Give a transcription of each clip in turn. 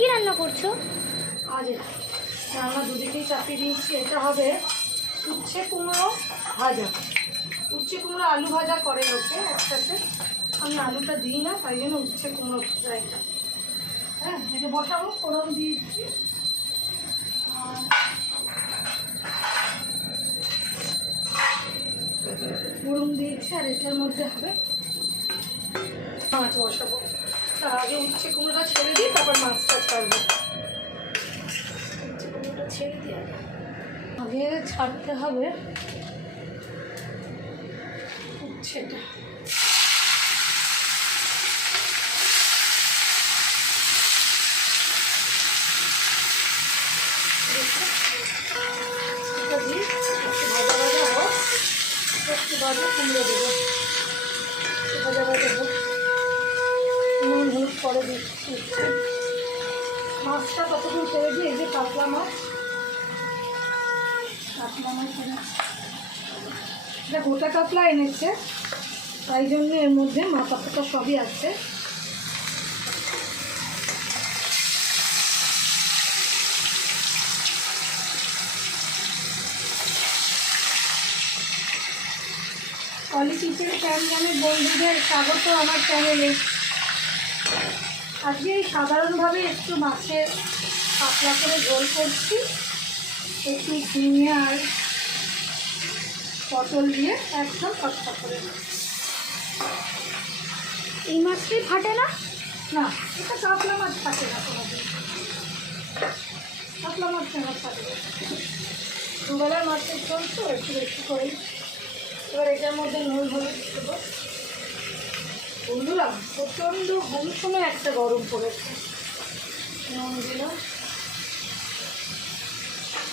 কি রান্না করছো? আজ রান্না দুদিকেই চাপিয়ে দিয়েছি। এটা হবে উচ্ছে কুমড়ো ভাজা। উচ্ছে কুমড়ো আলু ভাজা করে লোকে একসাথে, আমি আলুটা দিই না, তাই জন্য উচ্ছে কুমড়ো ভাজা এটা। হ্যাঁ, এটা বসাবো, ফোড়ন দিয়ে দিচ্ছি। ফোড়ন দিয়েছি আর এটার মধ্যে হবে মাছ বসাবো। তার আগে উচ্ছে কুমড়োটা ছেড়ে দিই, তারপর মাছটা ছাড়বো। উচ্ছে কুমড়োটা ছেড়ে দিই আগে ছাড়তে হবে উচ্ছেটা। এটা দিই একটু ভাজা ভাজা হোক, একটু ভাজা কুমড়ো দেবো, ভাজা ভাজা হোক। নুন হলুদ করে দিচ্ছি। মাছটা কতক্ষণ ছেড়ে দিই। এই যে কাতলা মাছ, কাতলা মাছ এনেছে, এটা গোটা কাতলা এনেছে, তাই জন্য এর মধ্যে মাথা ফাতা সবই আছে। অলি কিচেন চ্যানেলের বন্ধুদের স্বাগত আমার চ্যানেলে। আজকে সাধারণভাবে একটু মাছের পাতলা করে ঝোল করছি, একটু ঝিঙে আর পটল দিয়ে একদম পাতলা করে। এই মাছটাই ফাটে না? না, এটা কাতলা মাছ থাকে না কোনোদিন। কাতলা মাছ কেন থাকবে? দুবেলার মাছের ঝোল তো একটু বেশি করে। এবার এটার মধ্যে নুন হলুদ দেবো। বন্ধুরা, প্রচণ্ড সময় একটা গরম পড়েছে। নুন দিলাম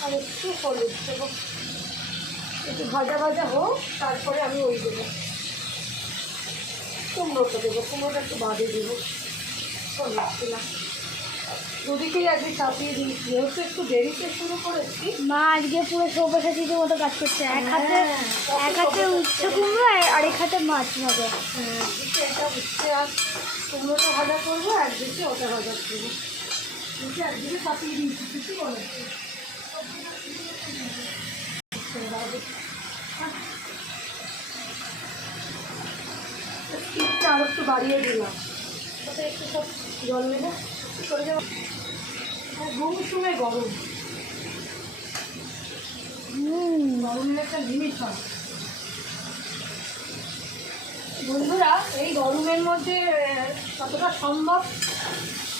আর একটু হলুদ দেবো। একটু ভাজা ভাজা হোক, তারপরে আমি ওই দেবো কুমড়োটা দেবো। কুমড়োটা একটু বাদে দেবো। হলুদ দিলাম। দুদিকেই আজকে চাপিয়ে দিয়েছি, যেহেতু একটু দেরিতে শুরু করেছি। মা আজকে পুরো সব্যসাচীদের মতো কাজ করছে। এক হাতে উচ্ছে কুমড়ো আর এক হাতে মাছ ভাজা। একদিকে এটা উচ্ছে আর কুমড়োটা ভাজা করবো, একদিকে ওটা ভাজা করবো। একদিকে চাপিয়ে দিয়েছি, কিছু বলেছি। স্পিডটা আরো একটু বাড়িয়ে দিলাম, তাতে একটু সব জল নেবো, চলে যাবো। সময় গরম, গরমের একটা লিমিট হয়। বন্ধুরা, এই গরমের মধ্যে কতটা সম্ভব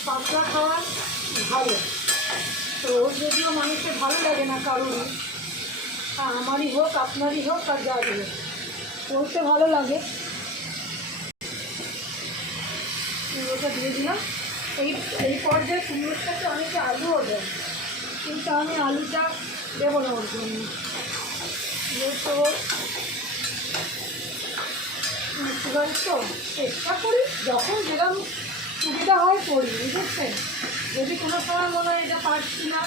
পাতলা খাওয়া ভালো। তো যদিও মানুষের ভালো লাগে না কারণ, আমারই হোক আপনারই হোক আর যারই হোক, বলতে ভালো লাগে। কুমড়োটা দিয়ে দিলাম। এই পর্যায়ে কুমড়োর সাথে অনেকে আলুও দেয়, কিন্তু আমি আলুটা দেবো না ওর জন্য। যেহেতু সুগার তো চেষ্টা করি, যখন যেরকম সুবিধা হয় করি, বুঝেছেন। যদি কোনো সময় মনে হয় এটা পারছি না,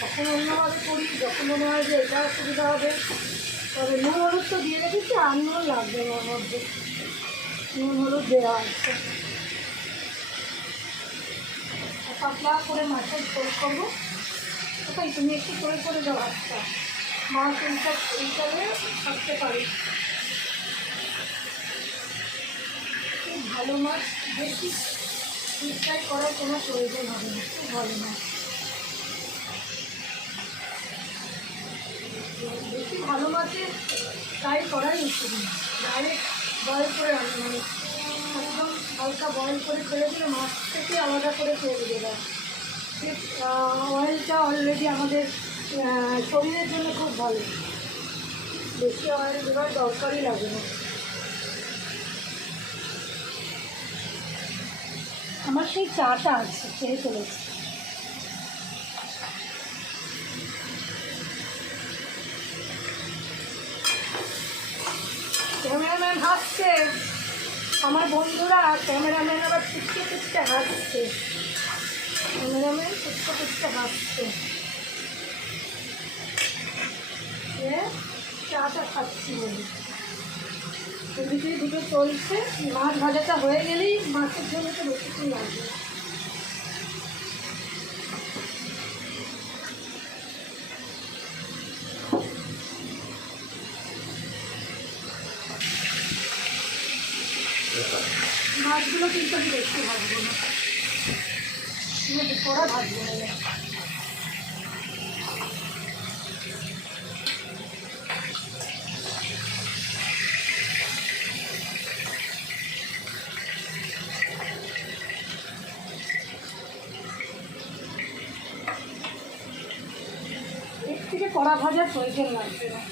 তখন অন্যভাবে করি। যখন মনে হয় যে এটা সুবিধা হবে, তবে নুন হলুদ তো দিয়ে রেখেছি, আর নুন লাগবে ওর মধ্যে, নুন হলুদ দেওয়া আছে। পাতলা করে মাছের ঝোল করবো। কোথায় তুমি একটু করে করে দাও, আচ্ছা মাছ এইভাবে থাকতে পারি। খুব ভালো মাছ, বেশি ডিপ ফ্রাই করার কোনো প্রয়োজন হবে না, খুব ভালো মাছ। বেশি ভালো মাছের ফ্রাই করাই উচিত না, ডাইরেক্ট বয়েল করে রান্না, মানে একদম হালকা বয়েল করে ফেলে দিলে মাছ থেকে আলাদা করে ফেলে দেবে। অয়েলটা অলরেডি আমাদের শরীরের জন্য খুব ভালো, বেশি অয়েল দেওয়ার দরকারই লাগে না। আমার সেই চাটা আছে, খেয়ে চলেছে। ক্যামেরাম্যান হাসছে, আমার বন্ধুরা। ক্যামেরাম্যান আবার ফুটতে ফুটতে হাসছে, ক্যামেরাম্যান ফুটতে ফুটতে হাসছে। চাটা খাচ্ছি বলি, এদিকে দুটো চলছে। মাছ ভাজাটা হয়ে গেলেই মাছের জন্য তো বেশিক্ষণ লাগবে। মাছগুলো কিন্তু আমি বেশি ভাজবো না, কড়া ভাজবো না। এর থেকে কড়া ভাজার প্রয়োজন লাগবে না।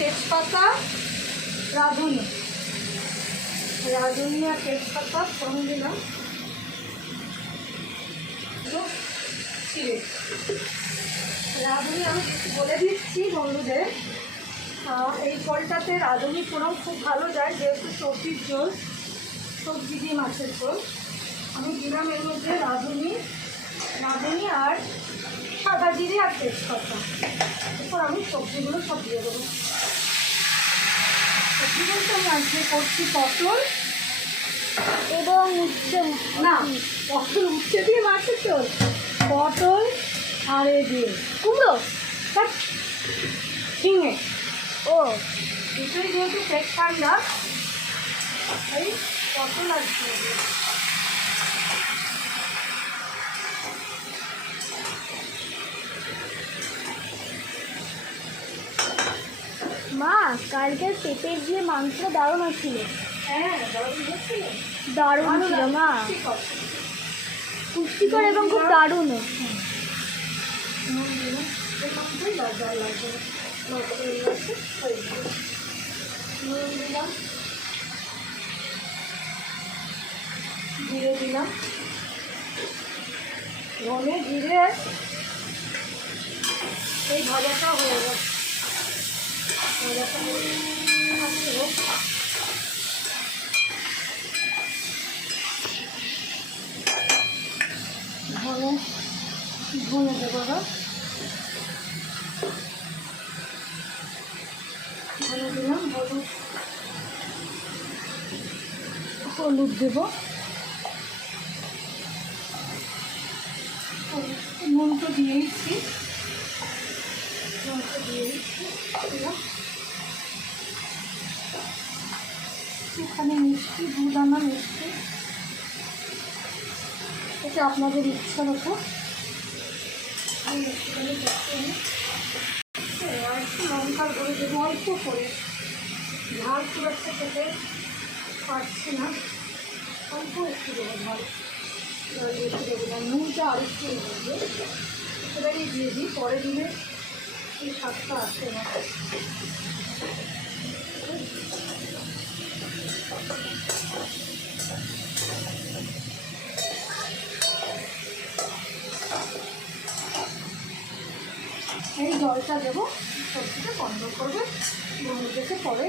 তেজপাতা, রাঁধুনি আর তেজপাতা ফোড়ন দিলাম, রাঁধুনি আমি বলে দিচ্ছি বন্ধুদের, এই ফলটাতে রাঁধুনি ফোড়ন খুব ভালো যায়, যেহেতু সবজির ঝোল, সবজি দিয়ে মাছের ঝোল। আমি দিলাম এর মধ্যে রাঁধুনি আর সাদা জিরে আর তেজপাতা। এরপর আমি সবজিগুলো সব দিয়ে দেবো। সবজি বলতে আমি আজকে করছি পটল এবং উচ্ছে, না পটল উচ্ছে দিয়ে মাছের ঝোল, পটল আর এ দিয়ে কুমড়ো, ঝিঙে। ও দুটোই যেহেতু পেট ঠান্ডা, এই পটল আর ঝিঙে। মা কালকের পেঁপের দিয়ে মাংস দারুণ হচ্ছিল। হ্যাঁ দারুণ হচ্ছিল, দারুণ ছিল মা, পুষ্টিকর এবং খুব দারুণ। জিরে দিলাম, ধনে জিরে, এই ভাজাটা হয়ে গেছে। ভাজাটা ধনে দেবো, ধনে দিলাম, হলুদ দেবো, নুন তো দিয়েইছি, এখানে মিষ্টি, 2 দানা মিষ্টি, এটা আপনাদের ইচ্ছার উপর। আর একটু লঙ্কার গুঁড়ো দেবো অল্প করে, ঝাল খুব একটা খেতে পারছি না, অল্প একটু দেবো ঝাল, একটু দেবো না, নুনটা আর একটু দেবো, এবারই দিয়ে দিই, পরে দিলে এই স্বাদটা আসে না। এই জলটা দেবো, সবজিটা বন্ধ করবে, দেখে পরে।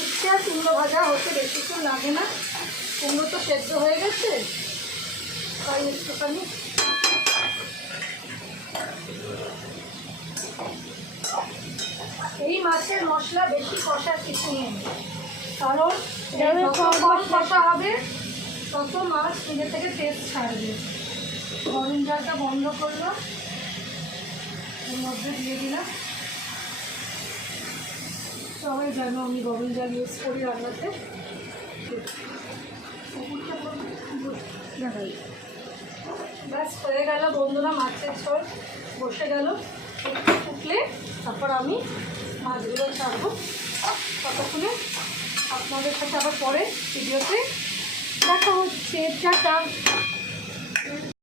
উচ্ছে আর কুমড়ো ভাজা হতে বেশিক্ষণ লাগে না, কুমড়ো তো সেদ্ধ হয়ে গেছে, তাই একটুখানি এই মাছের মশলা বেশি কষার কিছু নেই, কারণ যত কম কষা হবে তত মাছ নিজে থেকে টেস্ট ছাড়বে। গরম জলটা বন্ধ করলো, এর মধ্যে দিয়ে দিলাম, সবাই জানো আমি গরম জল ইউজ করি রান্নাতে। ব্যাস হয়ে গেল বন্ধুরা, মাছের ঝোল বসে গেল, একটু ফুটলে তারপর আমি মাছগুলো ছাড়বো। ততক্ষণে আপনাদের সাথে আবার পরে ভিডিওতে দেখা হচ্ছে, টাটা।